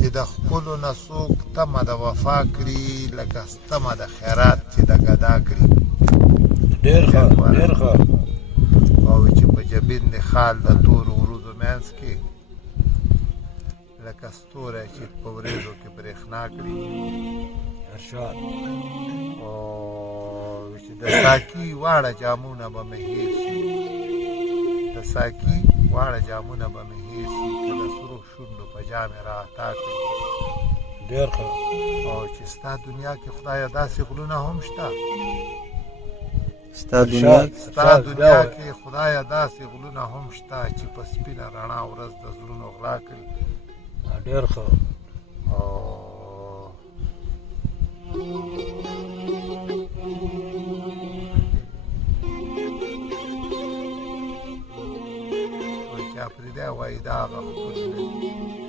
چې د ښکلو نه څوک تمه د وفا کړي لکه ستمه د خیرات چې د ګدا کړي. ډېر ښه ډېر ښه. او چې په جبین د خال د تورو ورځو منځ کې لکه ستوری چې په ورېځو کې برېښنا کړي. ارشاد. او چې د ساقي واړه جامونه به مې هېر شي، د ساقي واړه جامونه به مې هېر شي که د سرو شونډو په جامې راعطا کړي. ډېر ښه. او چې ستا دنیا کې خدایه داسې غلونه هم شته، ستا دنیا کې خدایه داسې غلونه هم شته چې په سپینه رڼا ورځ د زړونو غلا کړي. ډېر ښه. او چاپریدی وایي دا هغه ښکلي نه دي